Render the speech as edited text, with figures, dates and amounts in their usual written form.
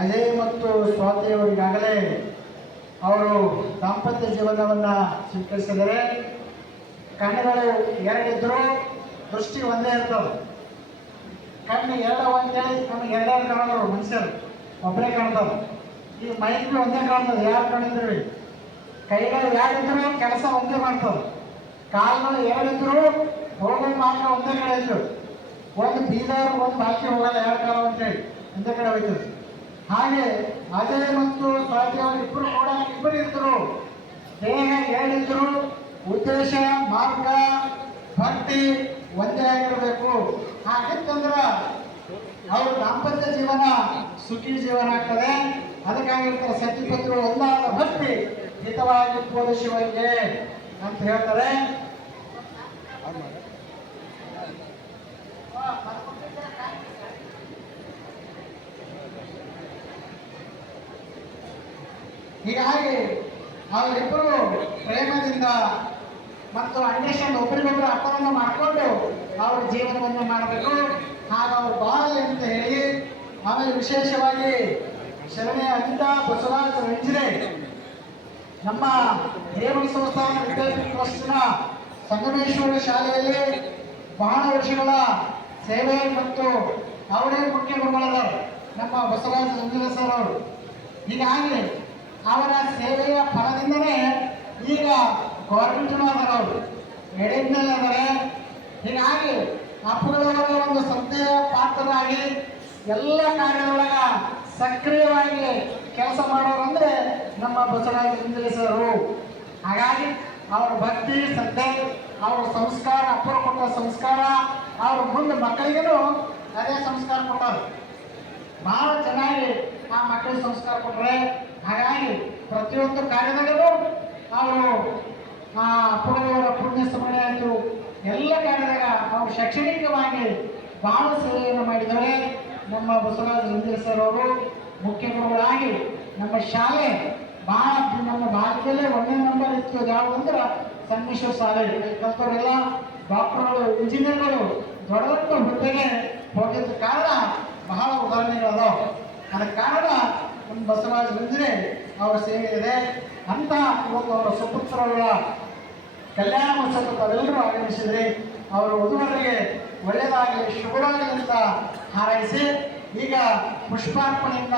ಅಜಯ್ ಮತ್ತು ಸ್ವಾತಿಯವರಿಗಾಗಲೇ ಅವರು ದಾಂಪತ್ಯ ಜೀವನವನ್ನು ಸ್ವೀಕರಿಸಿದರೆ ಕಣ್ಣುಗಳು ಎರಡಿದ್ದರೂ ದೃಷ್ಟಿ ಒಂದೇ ಇರ್ತದೆ. ಕಣ್ಣು ಎರಡು ಅಂತೇಳಿ ನಮಗೆ ಎರಡೆರಡು ಕಾಣೋರು ಮನುಷ್ಯರು ಒಬ್ಬರೇ ಕಾಣ್ತದೆ. ಈ ಮೈಕ್ ಒಂದೇ ಕಾಣ್ತದೆ, ಯಾರು ಕಾಣಿದ್ರಿ. ಕೈಗಳು ಎರಡಿದ್ರು ಕೆಲಸ ಒಂದೇ ಮಾಡ್ತದೆ. ಕಾಲುಗಳು ಎರಡಿದ್ರು ಹೋಗೋದು ಮಾತ್ರ ಒಂದೇ ಕಡೆ ಇದ್ರು. ಒಂದು ಬೀದರ್ ಒಂದು ಬಾಕಿ ಹೋಗಲ್ಲ, ಎರಡು ಕಾಲ ಅಂತೇಳಿ ಒಂದೇ ಕಡೆ ಹೋಯ್ತದೆ. ಹಾಗೆ ಅಜಯ್ ಮತ್ತು ಸ್ವಾತಿ ಅವರು ಇಬ್ಬರು ಕೂಡ ಇಬ್ಬರು ಇದ್ರು, ದೇಹ ಹೇಳಿದ್ರು, ಉದ್ದೇಶ ಮಾರ್ಗ ಭಕ್ತಿ ಒಂದೇ ಆಗಿರಬೇಕು. ಹಾಗಿತ್ತಂದ್ರೆ ಅವ್ರ ದಾಂಪತ್ಯ ಜೀವನ ಸುಖಿ ಜೀವನ ಆಗ್ತದೆ. ಅದಕ್ಕಾಗಿರ್ತಾರೆ ಸತಿಪತಿಗಳು ಒಂದಾದ ಭಕ್ತಿ ಹಿತವಾಗಿರ್ಬೋದು ಶಿವನಿಗೆ ಅಂತ ಹೇಳ್ತಾರೆ. ಹೀಗಾಗಿ ಅವರಿಬ್ಬರು ಪ್ರೇಮದಿಂದ ಮತ್ತು ಅಂಡರ್ಸ್ಟ್ಯಾಂಡ್ ಒಬ್ಬರಿಗೊಬ್ಬರು ಅರ್ಥವನ್ನು ಮಾಡಿಕೊಂಡು ಅವ್ರ ಜೀವನವನ್ನು ಮಾಡಬೇಕು. ಹಾಗೆ ಅವ್ರು ಬಾಳಲಿ ಅಂತ ಹೇಳಿ ಆಮೇಲೆ ವಿಶೇಷವಾಗಿ ಶರಣೆ ಅನಿತ ಬಸವರಾಜ ರಂಜಿರೆ ನಮ್ಮ ಹಿರೇಮಠ ಸಂಸ್ಥಾನ ವಿದ್ಯಾರ್ಥಿ ಟ್ರಸ್ಟ್ನ ಸಂಗಮೇಶ್ವರ ಶಾಲೆಯಲ್ಲಿ ಬಹಳ ವರ್ಷಗಳ ಸೇವೆ ಮತ್ತು ಅವರೇ ಮುಖ್ಯ ಗುರುಗಳಾದ ನಮ್ಮ ಬಸವರಾಜ ರಂಜಿರೆ ಸರ್ ಅವರು. ಹೀಗಾಗಿ ಅವರ ಸೇವೆಯ ಫಲದಿಂದನೇ ಈಗ ಗೌರ್ಮೆಂಟ್ನೂ ಅದರ ಅವರು ಎಡೆದ್ಮೇಲೆ ಆದರೆ. ಹೀಗಾಗಿ ಅಪ್ಪುಗಳವರ ಒಂದು ಸಂಸ್ಥೆಯ ಪಾತ್ರರಾಗಿ ಎಲ್ಲ ಕಾರ್ಯದೊಳಗ ಸಕ್ರಿಯವಾಗಿ ಕೆಲಸ ಮಾಡೋರು ಅಂದರೆ ನಮ್ಮ ಬಸವರಾಜ ರಂಜಿರೆ ಸರು. ಹಾಗಾಗಿ ಅವ್ರ ಭಕ್ತಿ ಶ್ರದ್ಧೆ, ಅವ್ರ ಸಂಸ್ಕಾರ, ಅಪ್ಪರು ಕೊಟ್ಟ ಸಂಸ್ಕಾರ, ಅವ್ರ ಮುಂದೆ ಮಕ್ಕಳಿಗೂ ಅದೇ ಸಂಸ್ಕಾರ ಕೊಟ್ಟರು. ಬಹಳ ಚೆನ್ನಾಗಿ ಆ ಮಕ್ಕಳಿಗೆ ಸಂಸ್ಕಾರ ಕೊಟ್ಟರೆ. ಹಾಗಾಗಿ ಪ್ರತಿಯೊಂದು ಕಾರ್ಯದಲ್ಲೂ ಅವರು ಆ ಅಪ್ಪುಗಳವರ ಪುಣ್ಯ ಸ್ಮರಣೆ ಆಯಿತು. ಎಲ್ಲ ಕಾರ್ಯದಾಗ ಅವರು ಶೈಕ್ಷಣಿಕವಾಗಿ ಬಹಳ ಸೇವೆಯನ್ನು ಮಾಡಿದ್ದಾರೆ. ನಮ್ಮ ಬಸವರಾಜ ರಂಜಿರೆ ಸರ್ ಅವರು ಮುಖ್ಯ ಗುರುಗಳಾಗಿ ನಮ್ಮ ಶಾಲೆ ಬಹಳ ನಮ್ಮ ಭಾರತದಲ್ಲೇ 1ನೇ ನಂಬರ್ ಇತ್ತು. ಯಾವುದು ಅಂದ್ರೆ ಸಂಗಮೇಶ್ವರ ಶಾಲೆ. ಕಲ್ತವರೆಲ್ಲ ಡಾಕ್ಟರ್ಗಳು, ಇಂಜಿನಿಯರ್ಗಳು ದೊಡ್ಡ ದೊಡ್ಡ ಹುದ್ದೆಗೆ ಹೋಗಿದ್ದ ಕಾರಣ ಬಹಳ ಉದಾಹರಣೆಗಳದಾವ. ಅದಕ್ಕೆ ಕಾರಣ ನಮ್ಮ ಬಸವರಾಜ ರಂಜಿರೆ ಅವರ ಸೇವೆ ಇದೆ ಅಂತ. ಇವತ್ತು ಅವರ ಸುಪುತ್ರರ ಕಲ್ಯಾಣ ಮಹೋತ್ಸವ ತಾವೆಲ್ಲರೂ ಆಗಮಿಸಿದರೆ ಅವರು ವಧುವರರಿಗೆ ಒಳ್ಳೆಯದಾಗಲಿ ಶುಭವಾಗಲಿ ಅಂತ ಹಾರೈಸಿ ಈಗ ಪುಷ್ಪಾರ್ಪಣೆಯಿಂದ